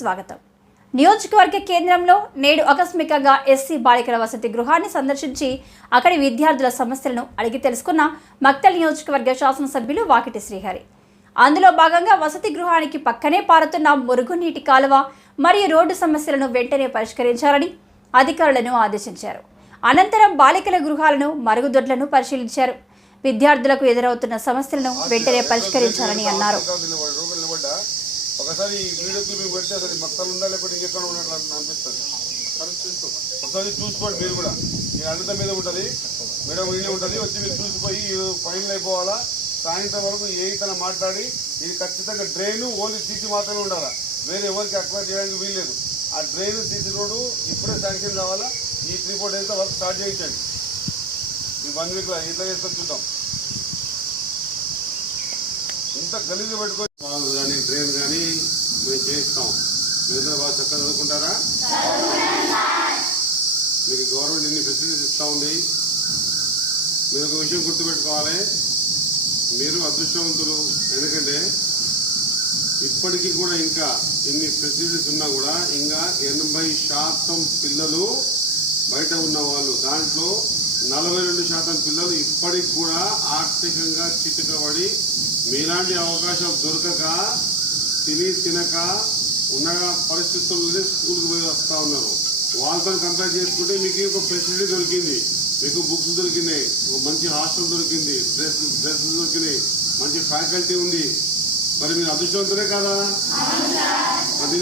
స్వాగతం. నియోజకవర్గ కేంద్రంలో నేడు ఆకస్మికంగా ఎస్సీ బాలికల వసతి గృహాన్ని సందర్శించి అక్కడి విద్యార్థుల సమస్యలను అడిగి తెలుసుకున్న మక్తల్ నియోజకవర్గ శాసనసభ్యులు వాకిటి శ్రీహరి. అందులో భాగంగా వసతి గృహానికి పక్కనే పారుతున్న మురుగునీటి కాలువ మరియు రోడ్డు సమస్యలను వెంటనే పరిష్కరించాలని అధికారులను ఆదేశించారు. అనంతరం బాలికల గృహాలను మరుగుదొడ్లను పరిశీలించారు. విద్యార్థులకు ఎదురవుతున్న సమస్యలను వెంటనే పరిష్కరించాలని అన్నారు. ఒకసారి వీడియో క్లిప్పింగ్ పెడితే అసలు మొక్కలు ఉందా లేకపోతే ఇంకెక్కడ ఉన్నట్లు అనిపిస్తుంది. ఒకసారి చూసుకోండి మీరు కూడా. ఈ అనంత మీద ఉంటుంది, మేడం వీడియో ఉంటుంది, వచ్చి మీరు చూసిపోయి ఫైనల్ అయిపోవాలా. సాయంత్రం వరకు ఏతన మాట్లాడి ఇది ఖచ్చితంగా డ్రైన్ ఓన్లీ సీసీ మాత్రమే ఉండాలా, వేరే ఎవరికి అక్వైర్ చేయడానికి వీల్లేదు. ఆ డ్రైన్ సీసీ రోడ్డు ఇప్పుడే శాంక్షన్ కావాలా. ఈ 3-4 డేస్లో వర్క్ స్టార్ట్ చేయించండి. ఈ 1 వీక్లో ఎట్లా చేస్తా చూద్దాం. ఇంత గలీజు పెట్టుకొని కానీ డ్రైన్ కానీ మేము చేయిస్తాం. మీరు బాగా చక్కగా చదువుకుంటారా? మీకు గవర్నమెంట్ ఇన్ని ఫెసిలిటీస్ ఇస్తూ ఉంది. మీరు ఒక విషయం గుర్తుపెట్టుకోవాలి, మీరు అదృష్టవంతులు. ఎందుకంటే ఇప్పటికీ కూడా ఇంకా ఇన్ని ఫెసిలిటీస్ ఉన్నా కూడా ఇంకా 80% పిల్లలు బయట ఉన్న వాళ్ళు, దాంట్లో 42% పిల్లలు ఇప్పటికి కూడా ఆర్థికంగా చిట్టుకబడి మీలాంటి అవకాశం దొరకక తినక ఉన్న పరిస్థితుల్లోనే స్కూల్కి పోయి వస్తూ ఉన్నారు. వాళ్ళతో కంపేర్ చేసుకుంటే మీకు ఒక ఫెసిలిటీ దొరికింది, మీకు బుక్స్ దొరికినాయి, ఒక మంచి హాస్టల్ దొరికింది, డ్రెస్ దొరికినాయి, మంచి ఫ్యాకల్టీ ఉంది. మరి మీరు అదృష్టవంతులే కదా. అది